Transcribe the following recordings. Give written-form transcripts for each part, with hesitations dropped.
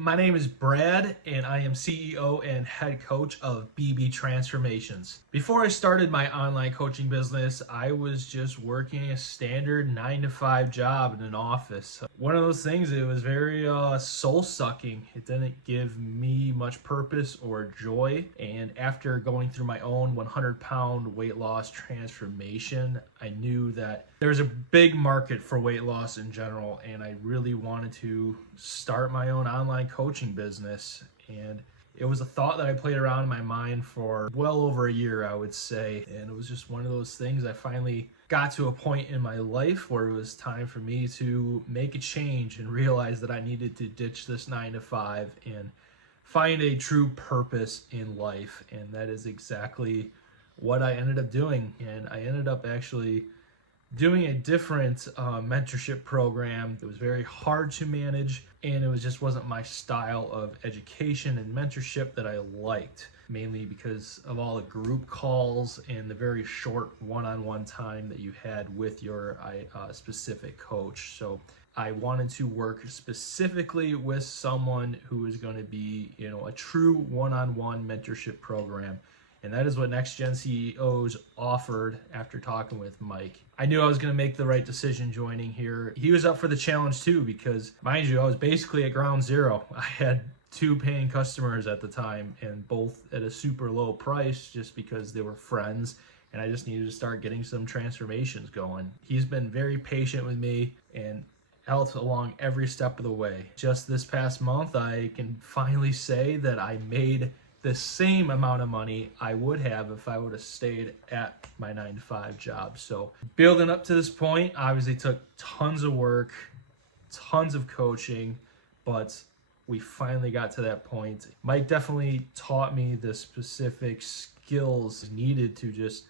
my name is Brad, and I am CEO and head coach of BB Transformations. Before I started my online coaching business, I was just working a standard 9-to-5 job in an office. One of those things, it was very soul-sucking. It didn't give me much purpose or joy, and after going through my own 100-pound weight loss transformation, I knew that there's a big market for weight loss in general, and I really wanted to start my own online coaching business. And it was a thought that I played around in my mind for well over a year, I would say. And it was just one of those things. I finally got to a point in my life where it was time for me to make a change and realize that I needed to ditch this 9-to-5 and find a true purpose in life. And that is exactly what I ended up doing. And I ended up actually doing a different mentorship program. It was very hard to manage, and it just wasn't my style of education and mentorship that I liked, mainly because of all the group calls and the very short one-on-one time that you had with your specific coach. So I wanted to work specifically with someone who is going to be, a true one-on-one mentorship program. And that is what NextGenCEOs offered after talking with Mike. I knew I was going to make the right decision joining here. He was up for the challenge too, because mind you, I was basically at ground zero. I had 2 paying customers at the time, and both at a super low price just because they were friends, and I just needed to start getting some transformations going. He's been very patient with me and helped along every step of the way. Just this past month, I can finally say that I made the same amount of money I would have if I would have stayed at my 9-to-5 job. So building up to this point obviously took tons of work, tons of coaching, but we finally got to that point. Mike definitely taught me the specific skills needed to just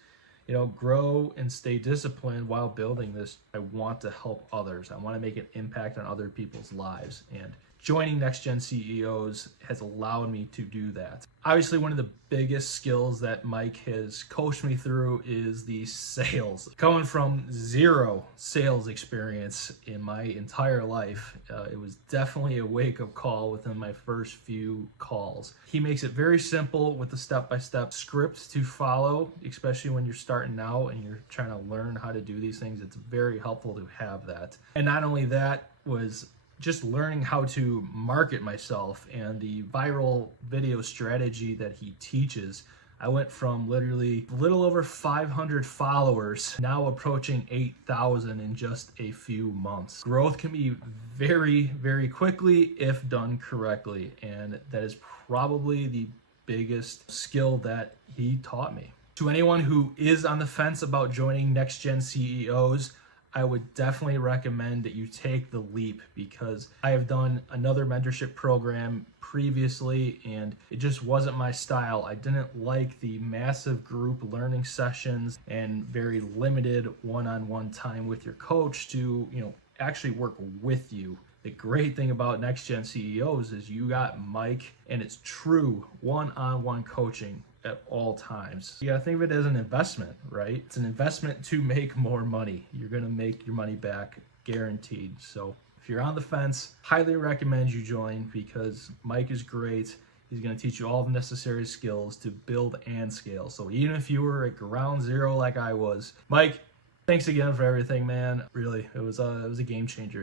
grow and stay disciplined while building this. I want to help others. I want to make an impact on other people's lives, and joining NextGenCEOs has allowed me to do that. Obviously, one of the biggest skills that Mike has coached me through is the sales. Coming from 0 sales experience in my entire life, it was definitely a wake-up call within my first few calls. He makes it very simple with a step-by-step script to follow, especially when you're starting out and you're trying to learn how to do these things. It's very helpful to have that. And not only that, was just learning how to market myself and the viral video strategy that he teaches. I went from literally a little over 500 followers, now approaching 8,000 in just a few months. Growth can be very, very quickly if done correctly, and that is probably the biggest skill that he taught me. To anyone who is on the fence about joining NextGenCEOs, I would definitely recommend that you take the leap, because I have done another mentorship program previously and it just wasn't my style. I didn't like the massive group learning sessions and very limited one-on-one time with your coach to, actually work with you. The great thing about NextGenCEOs is you got Mike, and it's true one-on-one coaching at all times. You gotta think of it as an investment, right? It's an investment to make more money. You're gonna make your money back, guaranteed. So if you're on the fence, highly recommend you join, because Mike is great. He's gonna teach you all the necessary skills to build and scale. So even if you were at ground zero like I was, Mike, thanks again for everything, man. Really, it was a game changer.